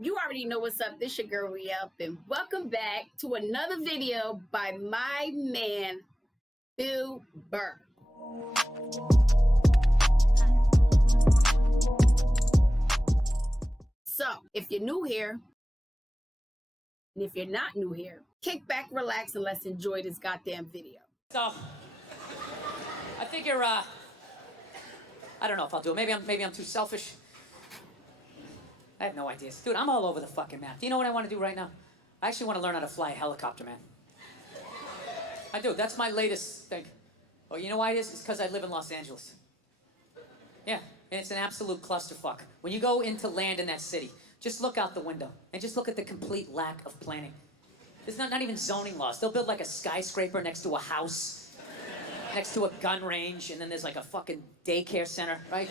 You already know what's up. This your girl Re-Up, and welcome back to another video by my man, BURR. So, if you're new here, and if you're not new here, kick back, relax, and let's enjoy this goddamn video. So, I figure, I don't know if I'll do it. Maybe I'm too selfish. I have no ideas. Dude, I'm all over the fucking map. Do you know what I want to do right now? I actually want to learn how to fly a helicopter, man. I do. That's my latest thing. Oh, you know why it is? It's because I live in Los Angeles. Yeah, and it's an absolute clusterfuck. When you go into land in that city, just look out the window and just look at the complete lack of planning. There's not even zoning laws. They'll build like a skyscraper next to a house, next to a gun range, and then there's like a fucking daycare center, right?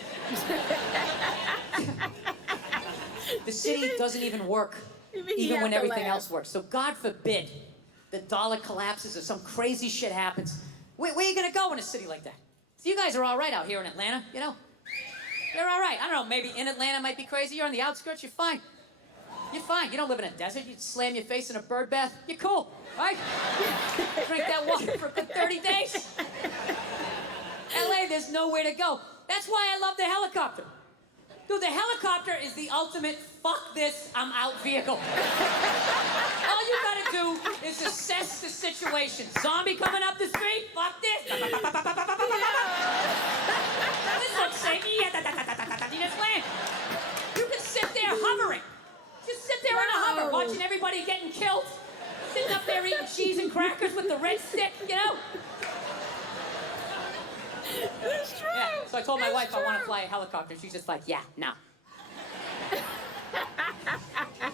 The city doesn't even work, even when everything else works. So God forbid the dollar collapses or some crazy shit happens. Where are you gonna go in a city like that? So you guys are all right out here in Atlanta, you know? You're all right. I don't know, maybe in Atlanta might be crazy. You're on the outskirts, you're fine. You're fine. You don't live in a desert. You slam your face in a bird bath. You're cool, right? Drink that water for a good 30 days. LA, there's nowhere to go. That's why I love the helicopter. Dude, the helicopter is the ultimate fuck this, I'm out vehicle. All you gotta do is assess the situation. Zombie coming up the street, fuck this. This looks safe. You just land. You can sit there hovering. Just sit there in a hover, watching everybody getting killed. Sitting up there eating cheese and crackers with the red stick, you know? That's true. Yeah, so I told my wife I want to fly a helicopter. She's just like, yeah, no.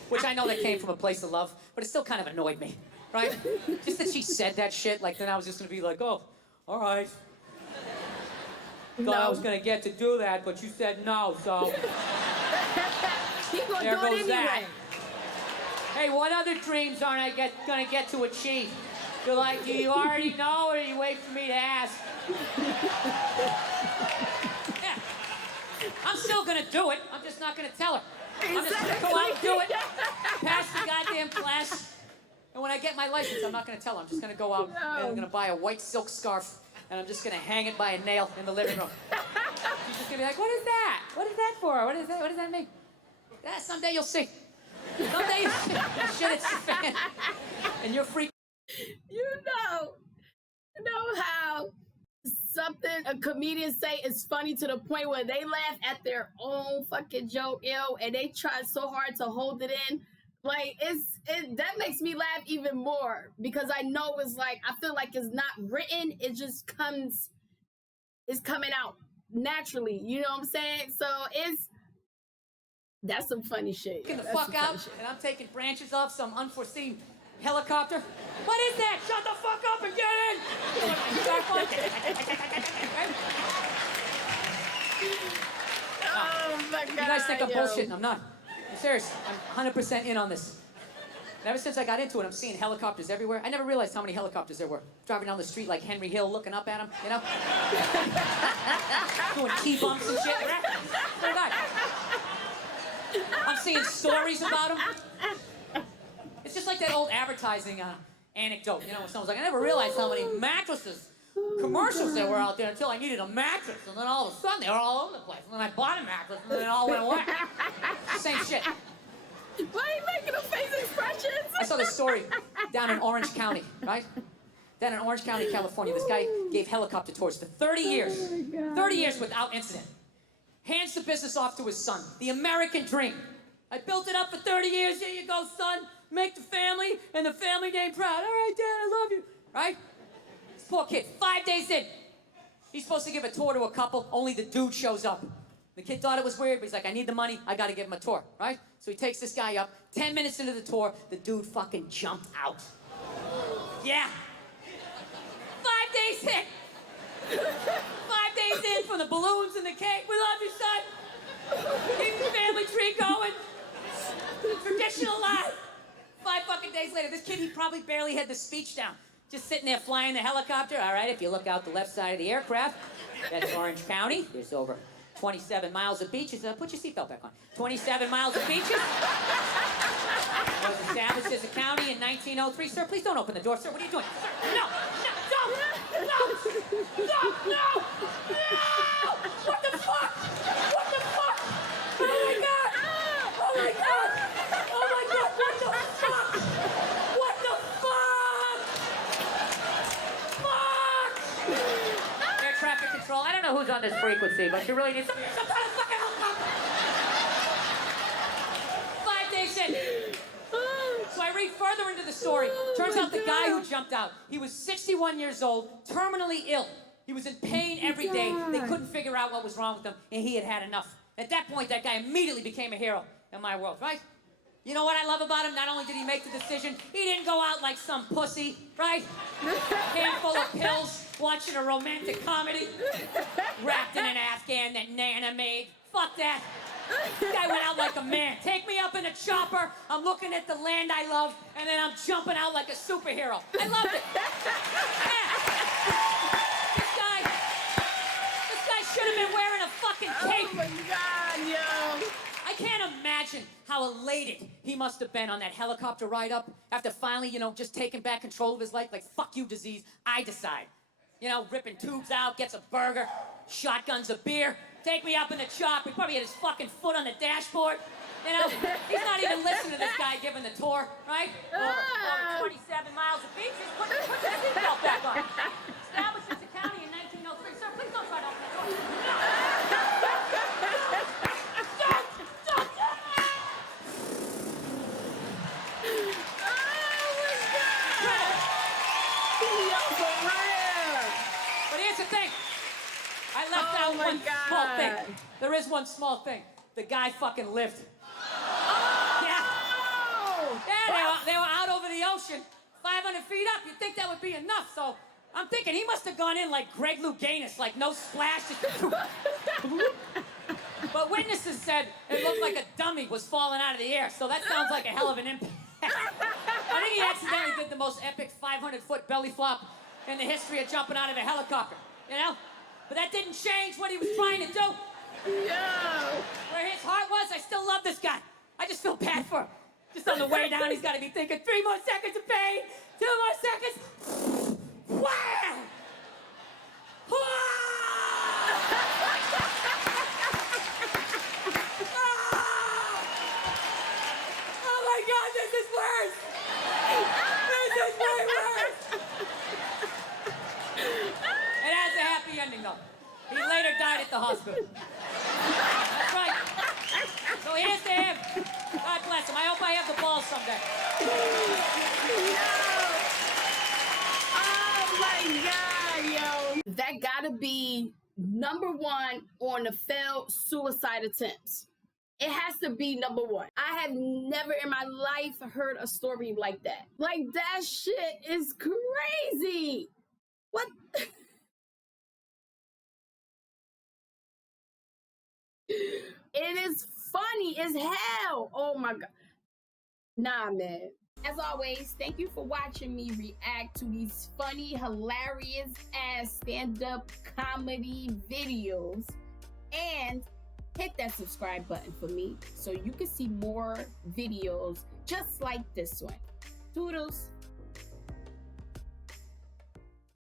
Which I know that came from a place of love, but it still kind of annoyed me, right? Just that she said that shit, like then I was just gonna be like, oh, all right. Thought I was gonna get to do that, but you said no, so You gonna there do it goes anyway. that. Hey, what other dreams aren't I gonna get to achieve? You're like, do you already know, or do you wait for me to ask? Yeah. I'm still gonna do it. I'm just not gonna tell her. I'm just gonna go out and do it. Pass the goddamn class. And when I get my license, I'm not gonna tell her. I'm just gonna go out and I'm gonna buy a white silk scarf and I'm just gonna hang it by a nail in the living room. She's just gonna be like, what is that? What is that for? What is that? What does that mean? Yeah, someday you'll see. Someday you'll see. Shit, it's a fan. And you're freaking. You know how something a comedian say is funny to the point where they laugh at their own fucking joke, and they try so hard to hold it in. Like that makes me laugh even more because I know it's like I feel like it's not written, it just it's coming out naturally. You know what I'm saying? So that's some funny shit. The fuck out, and I'm taking branches off some unforeseen helicopter. What is that? Shut the fuck up and get in! Oh my God. You guys think I'm bullshitting? I'm not. I'm serious. I'm 100% in on this. And ever since I got into it, I'm seeing helicopters everywhere. I never realized how many helicopters there were. Driving down the street like Henry Hill, looking up at them, you know? Doing T-bumps and shit. Oh, God. I'm seeing stories about them. It's just like that old advertising anecdote, you know, when someone's like, I never realized how many mattresses, commercials there were out there until I needed a mattress, and then all of a sudden they were all over the place, and then I bought a mattress, and then it all went away. Same shit. Why are you making those face expressions? I saw this story down in Orange County, right? Down in Orange County, California, this guy gave helicopter tours for 30 years. 30 years without incident. Hands the business off to his son. The American dream. I built it up for 30 years. Here you go, son. Make the family and the family name proud. All right, Dad, I love you. Right? This poor kid, 5 days in. He's supposed to give a tour to a couple. Only the dude shows up. The kid thought it was weird, but he's like, I need the money. I got to give him a tour. Right? So he takes this guy up. 10 minutes into the tour, the dude fucking jumped out. Yeah. 5 days in. 5 days in from the balloons and the cake. We love you, son. Keep the family tree going. Traditional life. 5 fucking days later, this kid, he probably barely had the speech down. Just sitting there flying the helicopter. All right, if you look out the left side of the aircraft, that's Orange County. There's over 27 miles of beaches. Put your seatbelt back on. 27 miles of beaches. Was established as a county in 1903. Sir, please don't open the door, sir. What are you doing? Sir, no, don't! No! What the fuck? What the fuck? Oh my God! Oh my God! Oh my God! What the fuck? What the fuck? Fuck! Air traffic control. I don't know who's on this frequency, but you really need some kind of fucking helicopter. 5 days in. So I read further into the story. Turns out the guy who jumped out, he was 61 years old, terminally ill. He was in pain every day. They couldn't figure out what was wrong with him, and he had had enough. At that point, that guy immediately became a hero in my world, right? You know what I love about him? Not only did he make the decision, he didn't go out like some pussy, right? Handful of pills, watching a romantic comedy, wrapped in an Afghan that Nana made. Fuck that. This guy went out like a man. Take me up in a chopper. I'm looking at the land I love, and then I'm jumping out like a superhero. I loved it. Yeah. This guy should have been wearing a fucking cape. Oh my God, yo. I can't imagine how elated he must have been on that helicopter ride up after finally, just taking back control of his life. Like, fuck you, disease. I decide. Ripping tubes out, gets a burger, shotguns a beer. Take me up in the chop. He probably had his fucking foot on the dashboard. He's not even listening to this guy giving the tour, right? Over 27 miles of beaches. Put your seatbelt back on. Established as a county in 1903. Sir, please don't try to open that door. But here's the thing. I left out one small thing. There is one small thing. The guy fucking lived. Yeah. Yeah, they were out over the ocean, 500 feet up. You'd think that would be enough, so I'm thinking he must have gone in like Greg Louganis, like no splash. But witnesses said it looked like a dummy was falling out of the air, so that sounds like a hell of an impact. I think he accidentally did the most epic 500-foot belly flop in the history of jumping out of a helicopter, But that didn't change what he was trying to do. Yo. Where his heart was, I still love this guy. I just feel bad for him. Just on the way down, he's got to be thinking, 3 more seconds of pain, 2 more seconds. Wham! Oh my God, this is worse. This is way worse. It has a happy ending, though. He later died at the hospital. That's right. So here's to him. God bless him. I hope I have the ball someday. Yo. Oh my God, yo. That gotta be #1 on the failed suicide attempts. It has to be #1. I have never in my life heard a story like that. Like, that shit is crazy. What? It is funny as hell. Oh my God. Nah, man. As always, thank you for watching me react to these funny, hilarious ass stand-up comedy videos. And hit that subscribe button for me so you can see more videos just like this one. Toodles.